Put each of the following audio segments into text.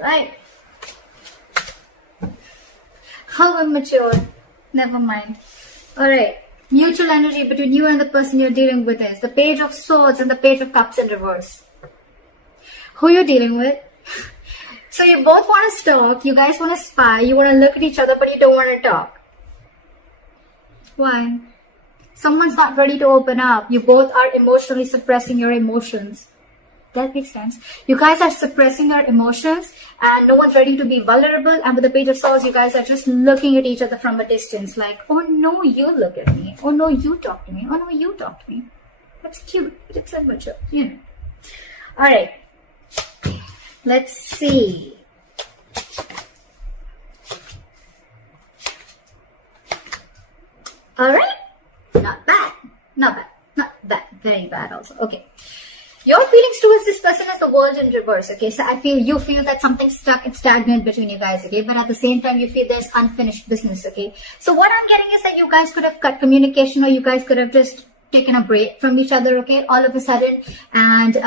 Right. How immature. Never mind. Alright. Mutual energy between you and the person you're dealing with is the Page of Swords and the Page of Cups in reverse. Who you're dealing with? So you both want to stalk, you guys want to spy, you want to look at each other, but you don't want to talk. Why? Someone's not ready to open up. You both are emotionally suppressing your emotions. That makes sense. You guys are suppressing your emotions and no one's ready to be vulnerable. And with the Page of Swords, you guys are just looking at each other from a distance like, oh no, you look at me. Oh no, you talk to me. Oh no, you talk to me. That's cute. It's immature, you know. Alright. Let's see. Alright. Not bad. Not bad. Not bad. Very bad also. Okay. Your feelings towards this person is the World in reverse. Okay. So you feel that something's stuck and stagnant between you guys. Okay. But at the same time, you feel there's unfinished business. Okay. So what I'm getting is that you guys could have cut communication, or you guys could have just taken a break from each other, okay, all of a sudden, and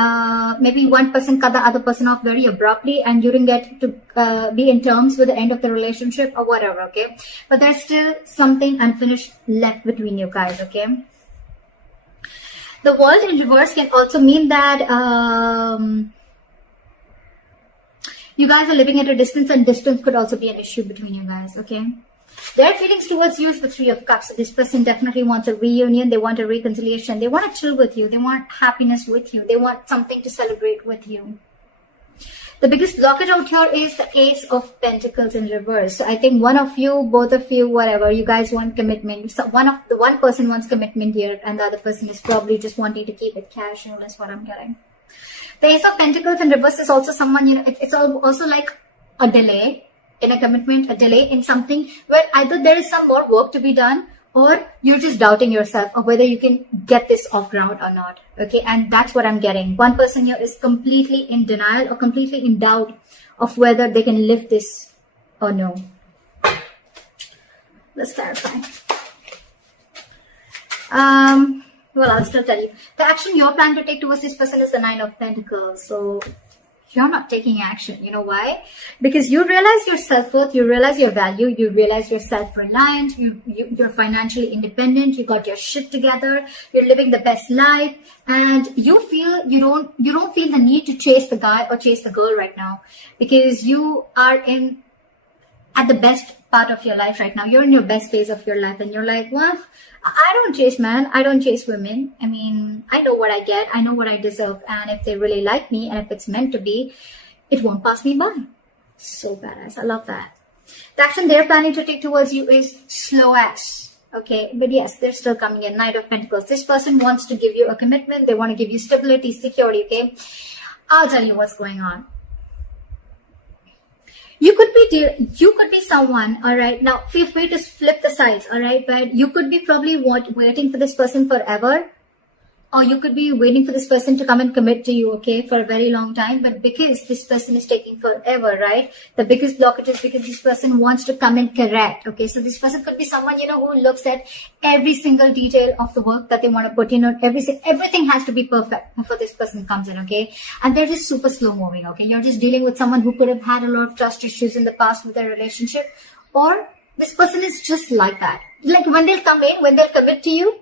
maybe one person cut the other person off very abruptly and you didn't get to be in terms with the end of the relationship or whatever, okay, but there's still something unfinished left between you guys, okay. The World in reverse can also mean that you guys are living at a distance, and distance could also be an issue between you guys, okay. Their feelings towards you is the Three of Cups. This person definitely wants a reunion. They want a reconciliation. They want to chill with you. They want happiness with you. They want something to celebrate with you. The biggest blockage out here is the Ace of Pentacles in reverse. So I think one of you, both of you, whatever, you guys want commitment. So one person wants commitment here, and the other person is probably just wanting to keep it casual. That's what I'm getting. The Ace of Pentacles in reverse is also someone, you know, it's also like a delay in a commitment, a delay in something where either there is some more work to be done, or you're just doubting yourself of whether you can get this off ground or not. Okay, and that's what I'm getting. One person here is completely in denial or completely in doubt of whether they can lift this or no. Let's clarify. Well, I'll still tell you. The action you're planning to take towards this person is the Nine of Pentacles. So you're not taking action. You know why? Because you realize your self-worth, you realize your value, you realize you're self-reliant, you're financially independent, you got your shit together, you're living the best life, and you feel you don't feel the need to chase the guy or chase the girl right now, because you are at the best part of your life right now. You're in your best phase of your life, and you're like, well, I don't chase man, I don't chase women. I mean, I know what I get, I know what I deserve, and if they really like me and if it's meant to be, it won't pass me by. So badass. I love that. The action they're planning to take towards you is slow ass. Okay, but yes, they're still coming in. Knight of Pentacles. This person wants to give you a commitment. They want to give you stability, security. Okay, I'll tell you what's going on. You could be someone, all right. Now, feel free to flip the sides, all right. But you could be probably waiting for this person forever, or you could be waiting for this person to come and commit to you, okay, for a very long time. But because this person is taking forever, right? The biggest blockage is because this person wants to come and correct, okay. So this person could be someone, you know, who looks at every single detail of the work that they want to put in, or everything has to be perfect before this person comes in, okay. And they're just super slow moving, okay. You're just dealing with someone who could have had a lot of trust issues in the past with their relationship, or this person is just like that. Like when they'll come in, when they'll commit to you,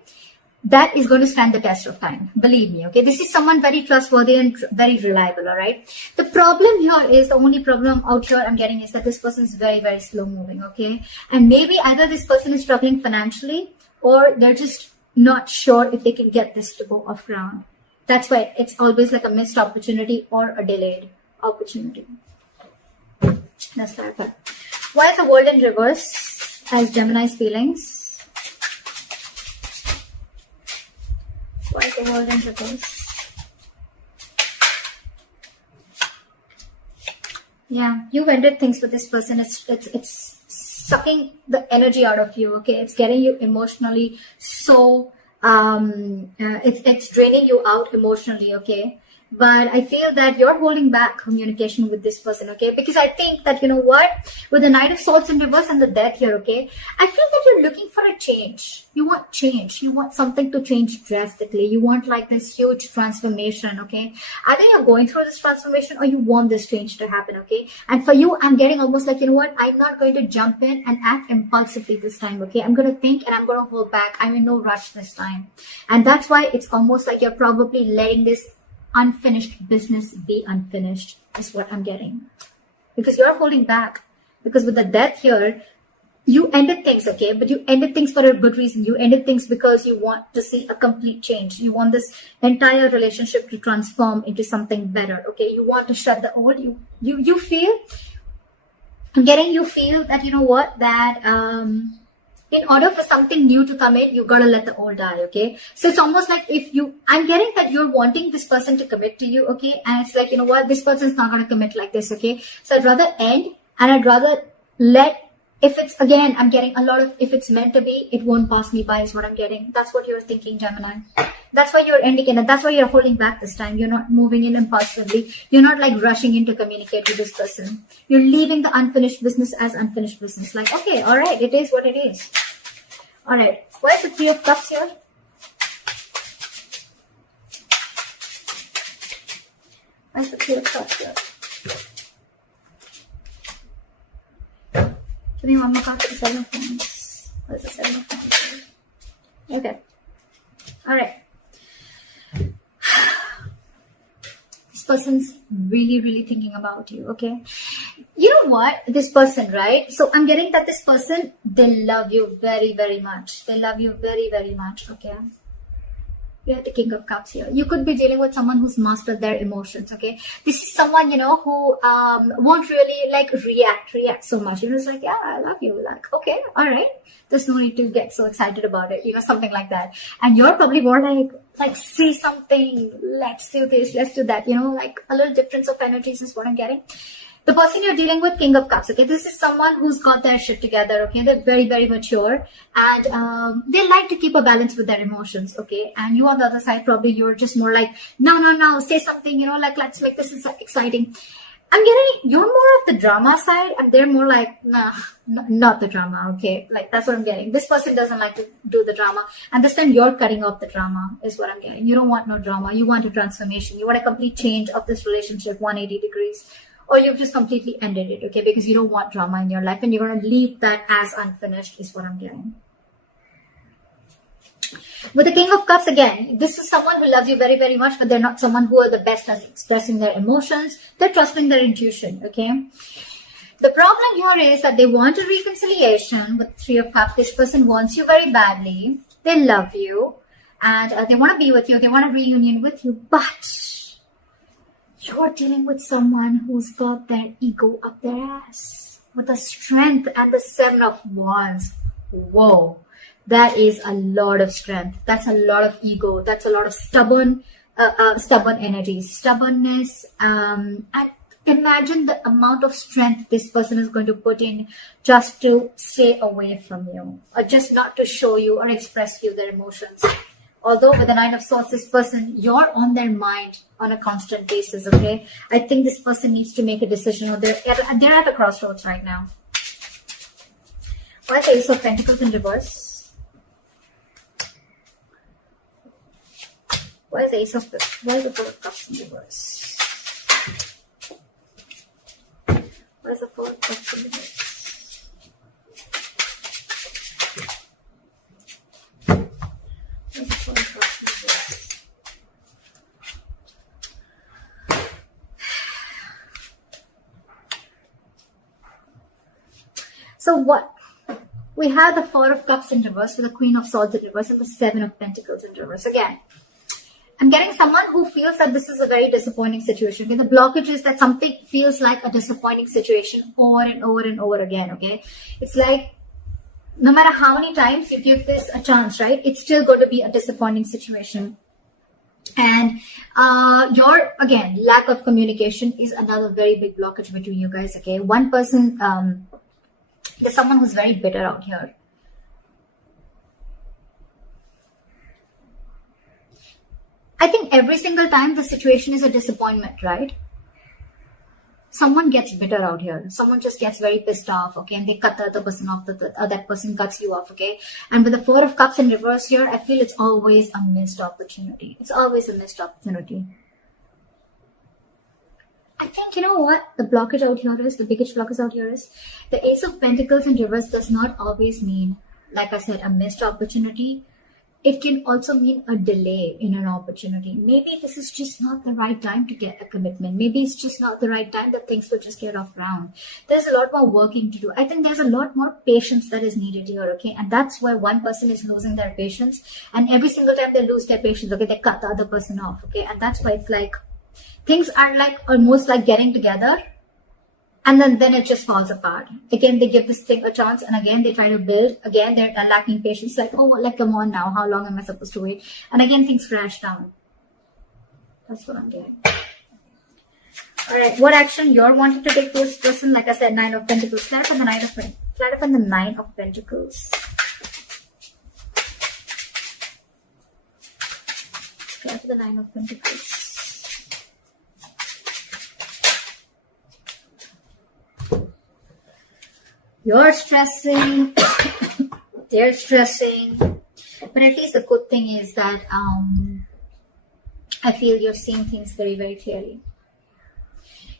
that is going to stand the test of time. Believe me, okay? This is someone very trustworthy and very reliable, all right? The problem here is, the only problem out here I'm getting is that this person is very, very slow moving, okay? And maybe either this person is struggling financially, or they're just not sure if they can get this to go off ground. That's why it's always like a missed opportunity or a delayed opportunity. Let's clarify. Why is the World in reverse as Gemini's feelings? Why is the World in reverse? Yeah, you've ended things with this person. It's sucking the energy out of you, okay? It's getting you emotionally so, it's draining you out emotionally, okay? But I feel that you're holding back communication with this person, okay? Because I think that, you know what, with the Knight of Swords in reverse and the Death here, okay, I feel that you're looking for a change. You want change. You want something to change drastically. You want like this huge transformation, okay? Either you're going through this transformation or you want this change to happen, okay? And for you, I'm getting almost like, you know what, I'm not going to jump in and act impulsively this time, okay? I'm going to think and I'm going to hold back. I'm in no rush this time. And that's why it's almost like you're probably letting this unfinished business be unfinished, is what I'm getting. Because you're holding back. Because with the Death here, you ended things, okay? But you ended things for a good reason. You ended things because you want to see a complete change. You want this entire relationship to transform into something better, okay? You want to shut the old. You feel, I'm getting, you feel that, you know what, that in order for something new to come in, you gotta let the old die, okay? So it's almost like if you, I'm getting that you're wanting this person to commit to you, okay? And it's like, you know what, this person's not gonna commit like this, okay? So I'd rather end, and I'd rather let, if it's, again, I'm getting a lot of, if it's meant to be, it won't pass me by is what I'm getting. That's what you're thinking, Gemini. That's why you're ending it, and that's why you're holding back this time. You're not moving in impulsively. You're not like rushing in to communicate with this person. You're leaving the unfinished business as unfinished business. Like, okay, all right, it is what it is. All right, where's the Three of Cups here? Where's the Three of Cups here? Give me one more card for the Seven of Wands. Where's the Seven of Wands? Okay. All right. This person's really thinking about you, okay? You know what? This person, right? So I'm getting that this person, they love you very much. They love you very much, okay? We have the King of Cups here. You could be dealing with someone who's mastered their emotions, okay? This is someone, you know, who won't really like react so much. You know, it's like, yeah, I love you. Like, okay, all right. There's no need to get so excited about it, you know, something like that. And you're probably more like see something, let's do this, let's do that, you know, like a little difference of energies is what I'm getting. The person you're dealing with, King of Cups, okay? This is someone who's got their shit together, okay? They're very mature, and they like to keep a balance with their emotions, okay? And you on the other side, probably you're just more like, no, say something, you know, like, let's make this exciting. I'm getting, you're more of the drama side, and they're more like, nah, not the drama, okay? Like, that's what I'm getting. This person doesn't like to do the drama, and this time you're cutting off the drama, is what I'm getting. You don't want no drama. You want a transformation. You want a complete change of this relationship, 180 degrees. Or you've just completely ended it, okay? Because you don't want drama in your life, and you're going to leave that as unfinished, is what I'm getting. With the King of Cups, again, this is someone who loves you very much, but they're not someone who are the best at expressing their emotions. They're trusting their intuition, okay? The problem here is that they want a reconciliation with Three of Cups. This person wants you very badly. They love you, and they want to be with you. They want a reunion with you, but you're dealing with someone who's got their ego up their ass with the Strength and the Seven of Wands. Whoa, that is a lot of strength. That's a lot of ego. That's a lot of stubborn energy, stubbornness. And imagine the amount of strength this person is going to put in just to stay away from you, or just not to show you or express you their emotions. Although with the Nine of Swords, this person, you're on their mind on a constant basis, okay? I think this person needs to make a decision, or they're at the crossroads right now. Why is the Ace of Pentacles in reverse? Why is the Four of Cups in reverse? Why is the Four of Cups in reverse? So what? We have the Four of Cups in reverse with the Queen of Swords in reverse and the Seven of Pentacles in reverse. Again, I'm getting someone who feels that this is a very disappointing situation. Okay? The blockage is that something feels like a disappointing situation over and over again. Okay, it's like no matter how many times you give this a chance, right? It's still going to be a disappointing situation. And your, again, lack of communication is another very big blockage between you guys. Okay, one person, there's someone who's very bitter out here. I think every single time the situation is a disappointment, right? Someone gets bitter out here. Someone just gets very pissed off, okay? And they cut the other person off, that person cuts you off, okay? And with the Four of Cups in reverse here, I feel it's always a missed opportunity. It's always a missed opportunity. I think, you know what? The blockage out here is, the biggest blockage out here is, the Ace of Pentacles in reverse does not always mean, like I said, a missed opportunity. It can also mean a delay in an opportunity. Maybe this is just not the right time to get a commitment. Maybe it's just not the right time that things will just get off ground. There's a lot more working to do. I think there's a lot more patience that is needed here, okay? And that's where one person is losing their patience. And every single time they lose their patience, okay, they cut the other person off, okay? And that's why it's like, things are like almost like getting together. And then it just falls apart. Again, they give this thing a chance, and again, they try to build. Again, they're lacking patience. Like, oh, like, come on now. How long am I supposed to wait? And again, things crash down. That's what I'm getting. All right, what action you're wanting to take towards this person? Like I said, Nine of Pentacles. Flat on the Nine of Pentacles. Flat on the Nine of Pentacles. Flat on the Nine of Pentacles. You're stressing, they're stressing, but at least the good thing is that I feel you're seeing things very, very clearly.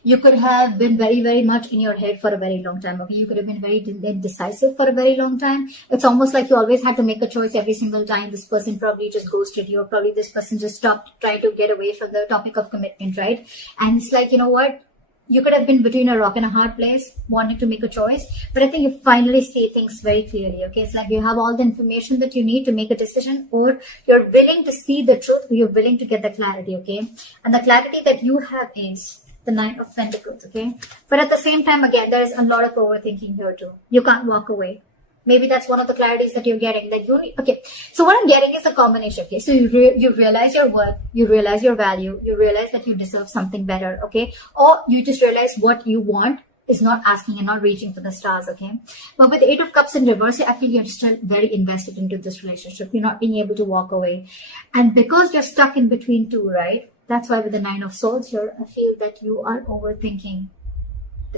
You could have been very, very much in your head for a very long time. Okay, you could have been very indecisive for a very long time. It's almost like you always had to make a choice every single time. This person probably just ghosted you, or probably this person just stopped trying to get away from the topic of commitment, right? And it's like, you know what? You could have been between a rock and a hard place, wanting to make a choice, but I think you finally see things very clearly, okay? It's like you have all the information that you need to make a decision, or you're willing to see the truth, or you're willing to get the clarity, okay? And the clarity that you have is the Nine of Pentacles, okay? But at the same time, again, there's a lot of overthinking here too. You can't walk away. Maybe that's one of the clarities that you're getting, that you need. Okay, so what I'm getting is a combination, okay? So you realize your worth, you realize your value, you realize that you deserve something better, okay? Or you just realize what you want is not asking and not reaching for the stars, okay? But with the Eight of Cups in reverse, I feel you're still very invested into this relationship. You're not being able to walk away. And because you're stuck in between two, right? That's why with the Nine of Swords here, I feel that you are overthinking.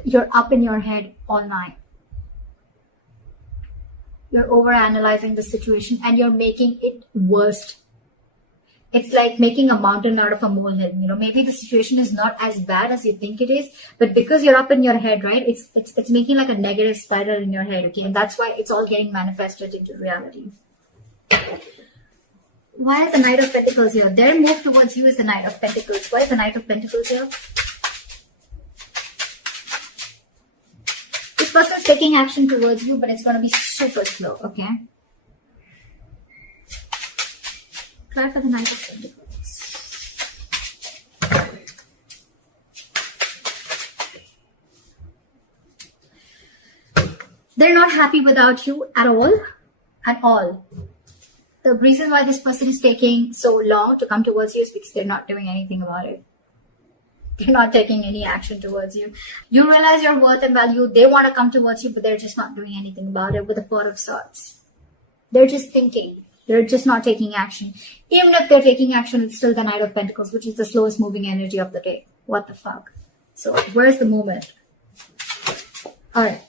You're up in your head all night. You're overanalyzing the situation and you're making it worse. It's like making a mountain out of a molehill. You know, maybe the situation is not as bad as you think it is, but because you're up in your head, right? It's making like a negative spiral in your head, okay? And that's why it's all getting manifested into reality. Why is the Knight of Pentacles here? Their move towards you is the Knight of Pentacles. Why is the Knight of Pentacles here? This person's taking action towards you, but it's going to be super slow, okay? Try for the Knight of Pentacles. They're not happy without you at all. At all. The reason why this person is taking so long to come towards you is because they're not doing anything about it. They're not taking any action towards you. You realize your worth and value. They want to come towards you, but they're just not doing anything about it with the Four of Swords. They're just thinking. They're just not taking action. Even if they're taking action, it's still the Knight of Pentacles, which is the slowest moving energy of the day. What the fuck? So where's the movement? All right.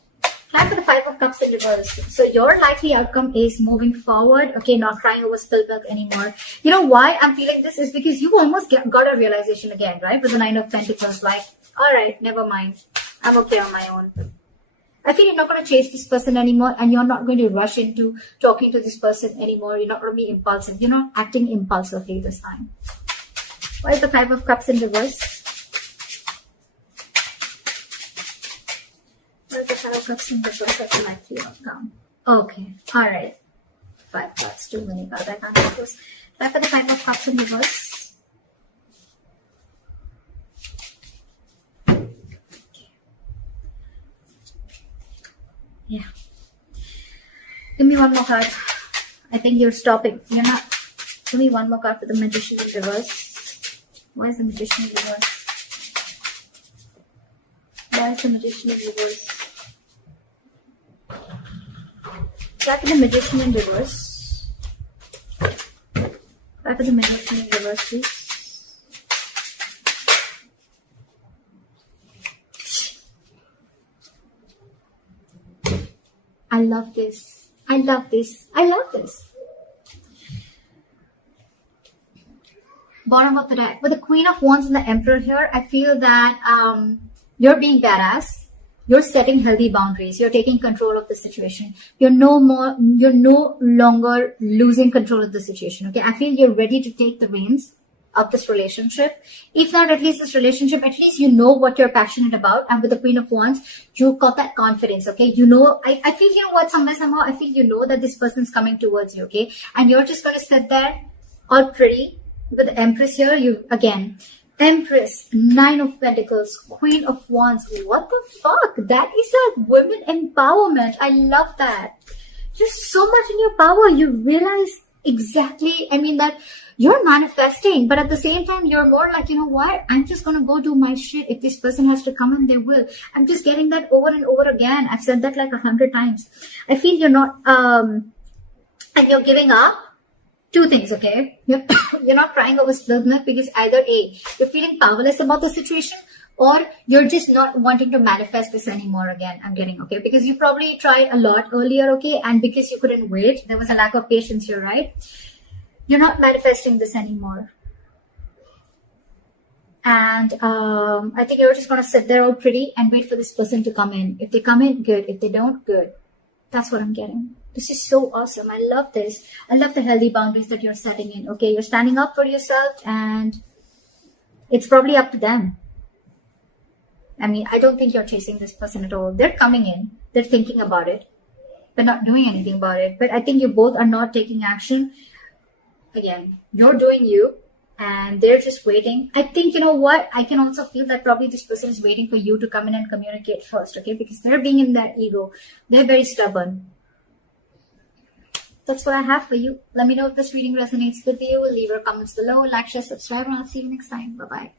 Time for the Five of Cups in reverse. So your likely outcome is moving forward. Okay, not crying over spilled milk anymore. You know why I'm feeling this is because you almost got a realization again, right? With the Nine of Pentacles, like, all right, never mind. I'm okay on my own. I feel you're not going to chase this person anymore, and you're not going to rush into talking to this person anymore. You're not going to be impulsive. You're not acting impulsively this time. Why is the Five of Cups in reverse? Where's the Five of Cups in reverse? That's a likely outcome. Okay, alright. 5 cards, too many cards. I can't take those. Try for the Five of Cups in reverse. Yeah. Give me one more card. I think you're stopping. You're not. Give me one more card for the Magician in reverse. Why is the Magician in reverse? Why is the Magician in reverse? Try for the Magician in reverse. Try for the Magician in reverse, please. I love this. I love this. I love this. Bottom of the deck. With the Queen of Wands and the Emperor here, I feel that you're being badass. You're setting healthy boundaries. You're taking control of the situation. You're no longer losing control of the situation. Okay. I feel you're ready to take the reins of this relationship. If not at least this relationship, at least you know what you're passionate about. And with the Queen of Wands, you've got that confidence. Okay. You know, I feel, you know what, somehow I feel you know that this person's coming towards you. Okay. And you're just going to sit there all pretty with the Empress here. You again, Empress, Nine of Pentacles, Queen of Wands. What the fuck? That is like women empowerment. I love that. You're so much in your power. You realize exactly, I mean, that you're manifesting, but at the same time, you're more like, you know what? I'm just going to go do my shit. If this person has to come in, they will. I'm just getting that over and over again. I've said that like 100 times. I feel you're not, and you're giving up. Two things, okay? You're not crying over spilled milk because either A, you're feeling powerless about the situation, or you're just not wanting to manifest this anymore again. I'm getting, okay? Because you probably tried a lot earlier, okay? And because you couldn't wait, there was a lack of patience here, right? You're not manifesting this anymore. And I think you're just going to sit there all pretty and wait for this person to come in. If they come in, good. If they don't, good. That's what I'm getting. This is so awesome. I love this. I love the healthy boundaries that you're setting in. Okay, you're standing up for yourself and it's probably up to them. I mean, I don't think you're chasing this person at all. They're coming in. They're thinking about it, but not doing anything about it. But I think you both are not taking action. Again, you're doing you and they're just waiting. I think, you know what? I can also feel that probably this person is waiting for you to come in and communicate first, okay? Because they're being in their ego. They're very stubborn. That's what I have for you. Let me know if this reading resonates with you. Leave your comments below, like, share, subscribe, and I'll see you next time. Bye-bye.